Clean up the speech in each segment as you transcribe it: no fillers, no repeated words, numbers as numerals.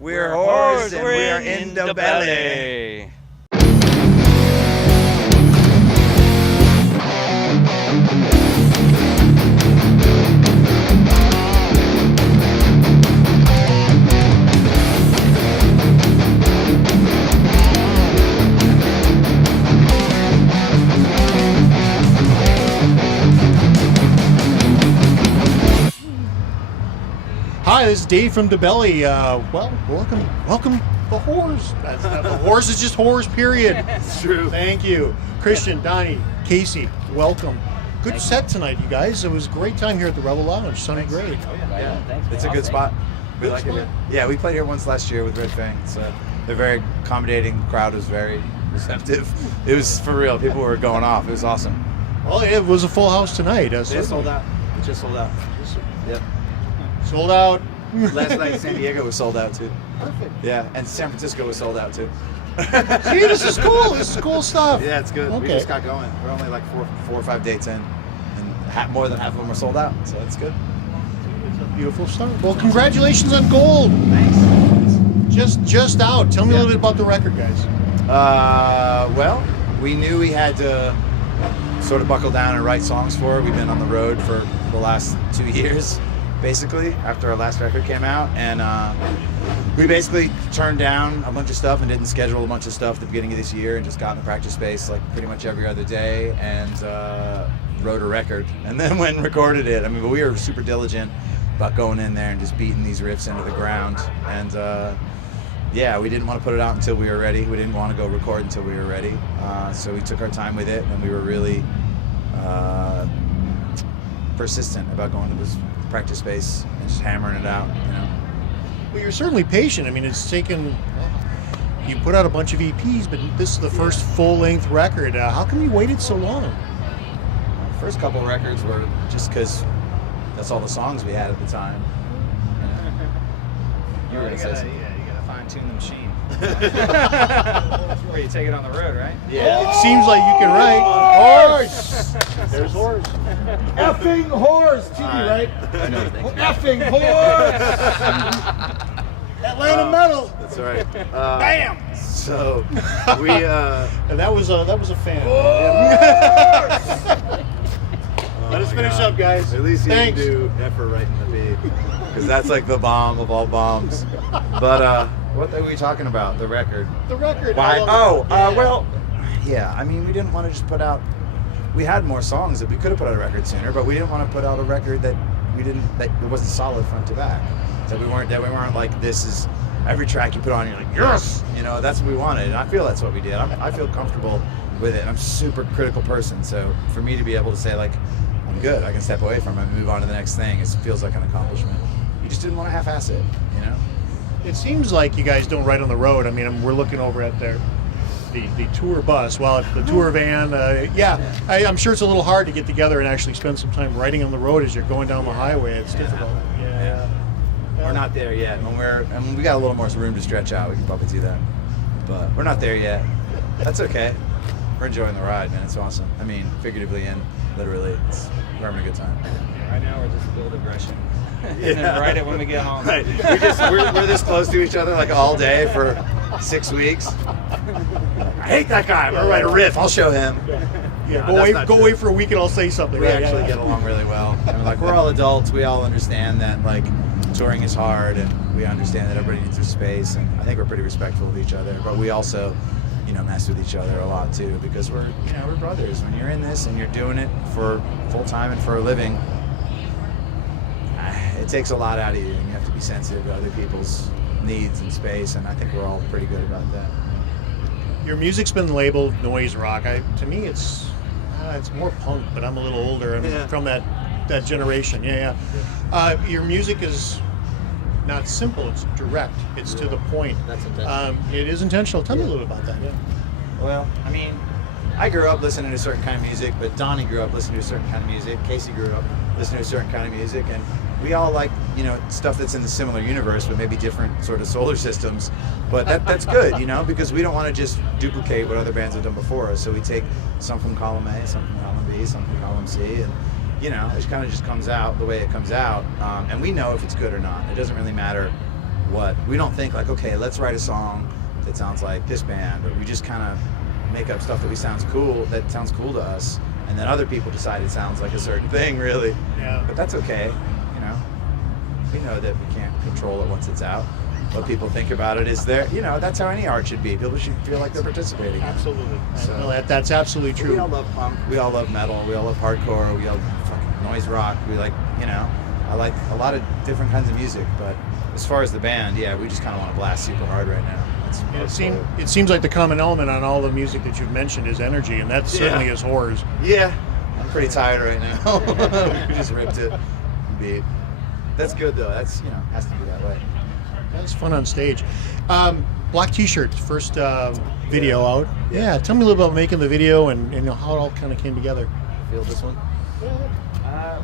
We're whores and we're in DaBelly. Hi, this is Dave from DaBelly. Welcome the whores. The whores is just whores, period. It's true. Thank you. Christian, Donnie, Casey, welcome. Good set tonight, you guys. It was a great time here at the Rebel Lounge. Sounded great. Yeah, It's a good spot. We like it. Yeah, we played here once last year with Red Fang. So they're very accommodating. The crowd was very receptive. It was for real. People were going off. It was awesome. Well, it was a full house tonight. They sold out. It just sold out. Yep. Sold out. Last night San Diego was sold out too. Perfect. Yeah, and San Francisco was sold out too. See, this is cool. This is cool stuff. Yeah, it's good. Okay. We just got going. We're only like four or 5 dates in, and more than half of them are sold out. So it's good. It's a beautiful start. Well, congratulations on gold. Thanks. Just out. Tell me a little bit about the record, guys. Well, we knew we had to sort of buckle down and write songs for it. We've been on the road for the last 2 years, basically, after our last record came out. And we basically turned down a bunch of stuff and didn't schedule a bunch of stuff at the beginning of this year and just got in the practice space like pretty much every other day and wrote a record. And then went and recorded it. I mean, but we were super diligent about going in there and just beating these riffs into the ground. And yeah, we didn't want to put it out until we were ready. We didn't want to go record until we were ready. So we took our time with it, and we were really persistent about going to this practice space and just hammering it out, you know. Well, you're certainly patient. I mean, it's taken. You put out a bunch of EPs, but this is the first full-length record. How come you waited so long? The first couple records were just because that's all the songs we had at the time. You gotta fine-tune the machine. Where you take it on the road, right? Yeah. It seems like you can write. Horse! There's horse. Effing horse! TV, right? Effing horse! Atlanta Metal! That's right. Bam! So we And that was a fan. Let us finish up, guys. At least he Thanks. didn't do effort writing the beat. Because that's like the bomb of all bombs. But what are we talking about? The record. The record. Why? how long- Well, yeah. I mean, we didn't want to just put out. We had more songs that we could have put out a record sooner, but we didn't want to put out a record that it wasn't solid front to back. So we weren't like, this is every track you put on, you're like, yes, you know, that's what we wanted, and I feel that's what we did. I feel comfortable with it. I'm a super critical person, so for me to be able to say like, I'm good, I can step away from it and move on to the next thing, it feels like an accomplishment. You just didn't want to half-ass it, you know. It seems like you guys don't ride on the road. I mean, we're looking over at the tour bus. Well, the tour van. I'm sure it's a little hard to get together and actually spend some time riding on the road as you're going down the highway. It's difficult. Yeah. We're not there yet. When we got a little more room to stretch out, we can probably do that. But we're not there yet. That's okay. We're enjoying the ride, man. It's awesome. I mean, figuratively and literally, we're having a good time. Right now, we're just build aggression. And then write it when we get home. Right. We're this close to each other like all day for 6 weeks. I hate that guy. I'm gonna write a riff. I'll show him. Yeah. No, Go away for a week and I'll say something. We Right, actually get along really well. I mean, like, we're all adults. We all understand that like touring is hard, and we understand that everybody needs their space. And I think we're pretty respectful of each other. But we also, mess with each other a lot too, because we're brothers. When you're in this and you're doing it for full time and for a living, it takes a lot out of you, and you have to be sensitive to other people's needs and space. And I think we're all pretty good about that. Your music's been labeled noise rock. To me, it's more punk, but I'm a little older. I'm from that generation. Yeah. Your music is not simple. It's direct. It's to the point. That's intentional. It is intentional. Tell me a little about that. Yeah. Well, I mean, I grew up listening to a certain kind of music, but Donnie grew up listening to a certain kind of music. Casey grew up listening to a certain kind of music, and we all like, stuff that's in the similar universe, but maybe different sort of solar systems. But that's good, because we don't want to just duplicate what other bands have done before us. So we take some from column A, some from column B, some from column C, and it kind of just comes out the way it comes out. And we know if it's good or not. It doesn't really matter what. We don't think like, okay, let's write a song that sounds like this band, or we just kind of make up stuff that sounds cool to us, and then other people decide it sounds like a certain thing, really. Yeah. But that's okay, you know. We know that we can't control it once it's out. What people think about it is that's how any art should be. People should feel like they're participating. Absolutely. So, no, that's absolutely true. We all love punk. We all love metal. We all love hardcore. We all love fucking noise rock. We like, I like a lot of different kinds of music. But as far as the band, we just kind of want to blast super hard right now. It seems like the common element on all the music that you've mentioned is energy, and that certainly is Horrors. Yeah. I'm pretty tired right now. We just ripped it. Beat. That's good though. That's has to be that way. That's fun on stage. Black T-shirt, first video out. Yeah, tell me a little about making the video and how it all kind of came together. Feel this one?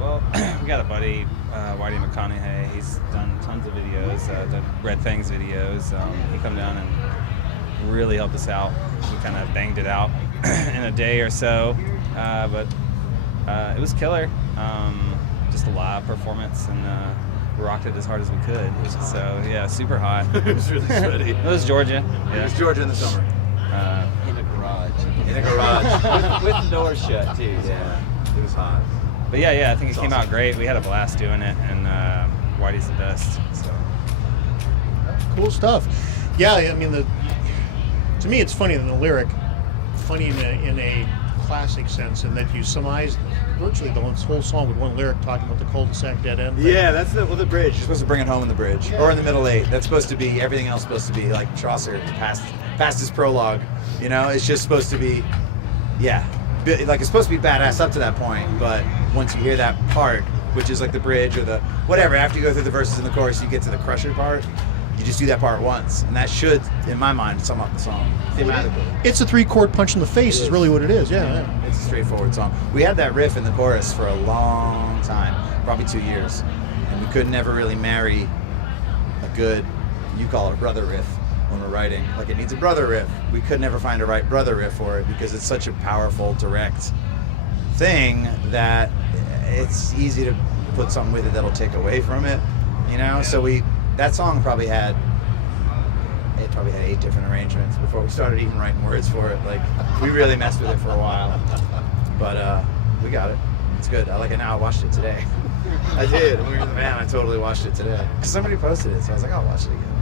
Well, we got a buddy, Whitey McConaughey. He's done tons of videos, done Red Fangs videos. He come down and really helped us out. We kind of banged it out in a day or so, but it was killer. Just a live performance, and rocked it as hard as we could. So yeah, super hot. It was really sweaty. It was Georgia. Yeah. It was Georgia in the summer. In a garage. In a garage. with the door shut too. Yeah. It was hot. But yeah, I think it came out great. We had a blast doing it, and Whitey's the best. So Cool stuff. Yeah, I mean, to me, it's funny in the lyric, funny in a classic sense, in that you surmise virtually the whole song with one lyric talking about the cul-de-sac dead end. Yeah, that's the bridge. You're supposed to bring it home in the bridge, or in the middle eight. That's supposed to be everything else. Supposed to be like Chaucer past his prologue. It's just supposed to be, like it's supposed to be badass up to that point. But once you hear that part, which is like the bridge or the whatever, after you go through the verses and the chorus, you get to the crusher part. You just do that part once, and that should, in my mind, sum up the song thematically. It's a 3-chord punch in the face is really what it is, yeah. It's a straightforward song. We had that riff in the chorus for a long time, probably 2 years, and we could never really marry a good, you call it a brother riff when we're writing. Like, it needs a brother riff. We could never find a right brother riff for it because it's such a powerful, direct thing that it's easy to put something with it that'll take away from it, So that song probably had 8 different arrangements before we started even writing words for it. Like, we really messed with it for a while, but we got it. It's good. I like it now. I watched it today. I did. When we were in the van, I totally watched it today. Somebody posted it, so I was like, I'll watch it again.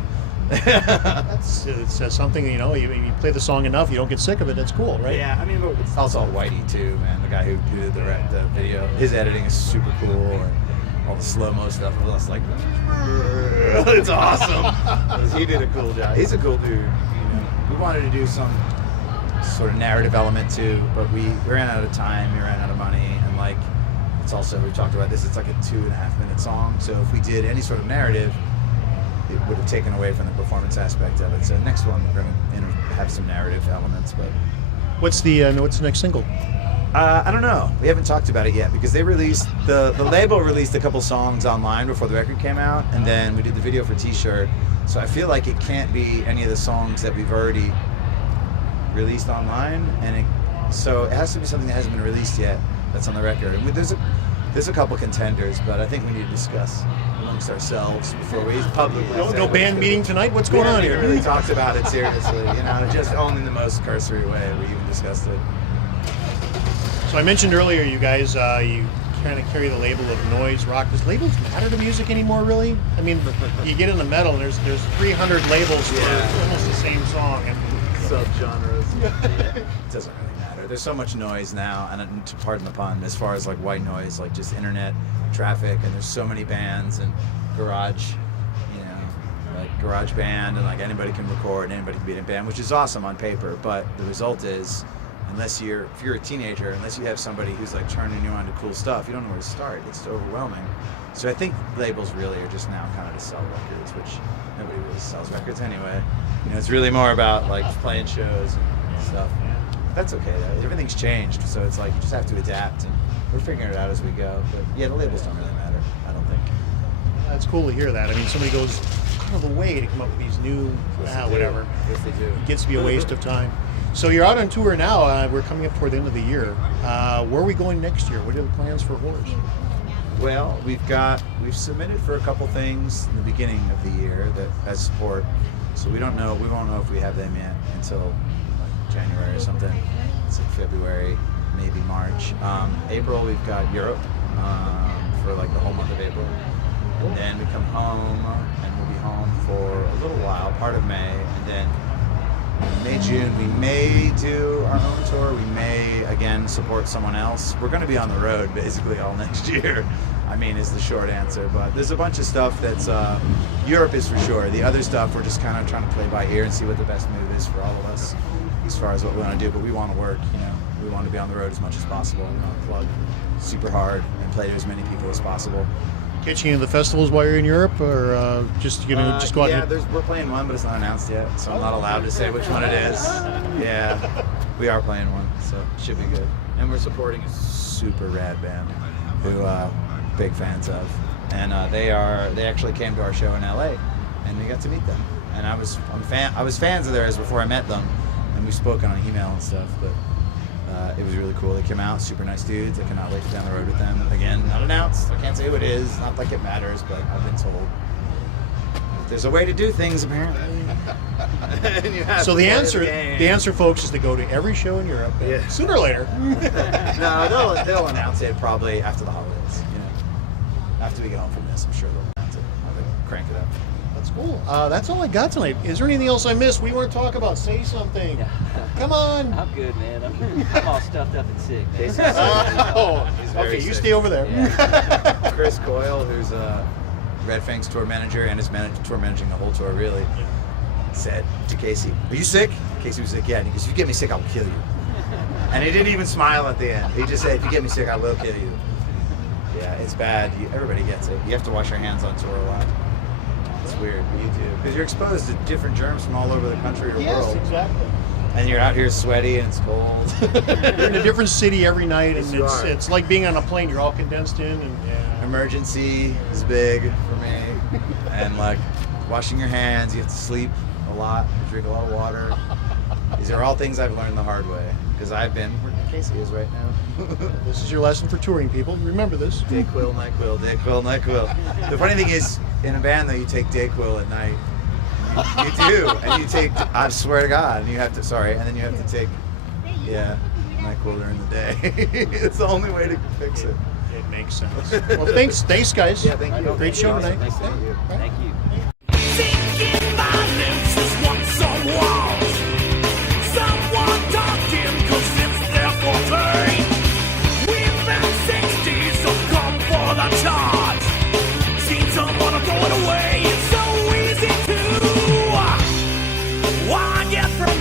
It says something, you play the song enough, you don't get sick of it, that's cool, right? Yeah, I mean, but it's also Whitey too, man. The guy who did the video. His editing is super cool, and all the slow-mo stuff. It's like, it's awesome. He did a cool job. He's a cool dude. We wanted to do some sort of narrative element too, but we ran out of time, we ran out of money, and like, it's also, we talked about this, it's like a 2.5 minute song, so if we did any sort of narrative, it would have taken away from the performance aspect of it. So next one, we're going to have some narrative elements, but... What's the next single? I don't know. We haven't talked about it yet because they released, the label released a couple songs online before the record came out, and then we did the video for T-shirt. So I feel like it can't be any of the songs that we've already released online, and so it has to be something that hasn't been released yet that's on the record. And there's a couple contenders, but I think we need to discuss amongst ourselves before we publicly. No band meeting tonight? What's going on here? We really talked about it seriously, just only in the most cursory way. We even discussed it. So I mentioned earlier, you guys, you kind of carry the label of noise rock. Does labels matter to music anymore, really? I mean, you get into metal, and there's 300 labels for almost the same song. And subgenres. It doesn't really matter. There's so much noise now, and to pardon the pun, as far as like white noise, like just internet traffic, and there's so many bands and garage, like garage band, and like anybody can record and anybody can be in a band, which is awesome on paper, but the result is, if you're a teenager, unless you have somebody who's like turning you on to cool stuff, you don't know where to start. It's overwhelming. So I think labels really are just now kind of to sell records, which nobody really sells records anyway. It's really more about like playing shows and stuff. That's okay though. Everything's changed, so it's like you just have to adapt, and we're figuring it out as we go. But yeah, the labels don't really matter, I don't think. It's cool to hear that. I mean, somebody goes out of the way to come up with these new, whatever. Yes, they do. It gets to be a waste of time. So you're out on tour now. We're coming up toward the end of the year. Where are we going next year? What are the plans for Horrors? Well, we've submitted for a couple things in the beginning of the year that as support. So we won't know if we have them yet until like January or something. It's like February, maybe March. April we've got Europe for like the whole month of April. And then we come home and we'll be home for a little while, part of May, and then May, June, we may do our own tour. We may, again, support someone else. We're going to be on the road basically all next year, I mean, is the short answer. But there's a bunch of stuff that's, Europe is for sure. The other stuff, we're just kind of trying to play by ear and see what the best move is for all of us as far as what we want to do. But we want to work, you know. We want to be on the road as much as possible. We want to plug super hard and play to as many people as possible. Catching in the festivals while you're in Europe, or just go out? Yeah, we're playing one, but it's not announced yet, so I'm not allowed to say which one it is. Yeah, we are playing one, so it should be good. And we're supporting a super rad band who big fans of, and they actually came to our show in LA, and we got to meet them. And I was fans of theirs before I met them, and we've spoken on email and stuff, but. It was really cool. They came out, super nice dudes. I cannot wait to be on the road with them. Again, not announced. I can't say who it is. Not like it matters, but I've been told. There's a way to do things, apparently. And you have so to the play game. answer, folks, is to go to every show in Europe. Yeah. Sooner or later. No, they'll announce it probably after the holidays. You know, after we get home from this, I'm sure they'll announce it. I'll crank it up. That's cool. That's all I got tonight. Is there anything else I missed? We weren't talking about. Say something. Come on. I'm good, man. I'm all stuffed up and sick. Okay, you stay over there. Yeah. Chris Coyle, who's Red Fang's tour manager and is tour managing the whole tour, really, said to Casey, "Are you sick?" Casey was like, "Yeah." And he goes, "If you get me sick, I'll kill you." And he didn't even smile at the end. He just said, "If you get me sick, I will kill you." Yeah, it's bad. Everybody gets it. You have to wash your hands on tour a lot. It's weird, but you do. Because you're exposed to different germs from all over the country or world. Yes, exactly. And you're out here sweaty and it's cold. You're in a different city every night, and Yes, it's like being on a plane. You're all condensed in, and Emergency is big for me. And like washing your hands, you have to sleep a lot, you drink a lot of water. These are all things I've learned the hard way. Because I've been where Casey is right now. This is your lesson for touring people. Remember this. Dayquil, NyQuil, Dayquil, NyQuil. The funny thing is, in a band though, you take Dayquil at night. You do, and you take. I swear to God, and you have to. And then you have to take. Yeah, NyQuil during the day. It's the only way to fix it. It makes sense. Well, thanks, guys. Yeah, thank you. Great show tonight. Nice to meet you. Thank you. Thinking violence is what's on walls. Someone talking 'cause it's their forte. We've been 60s, so come for the charge. Seen someone going away, it's so easy to. Why get from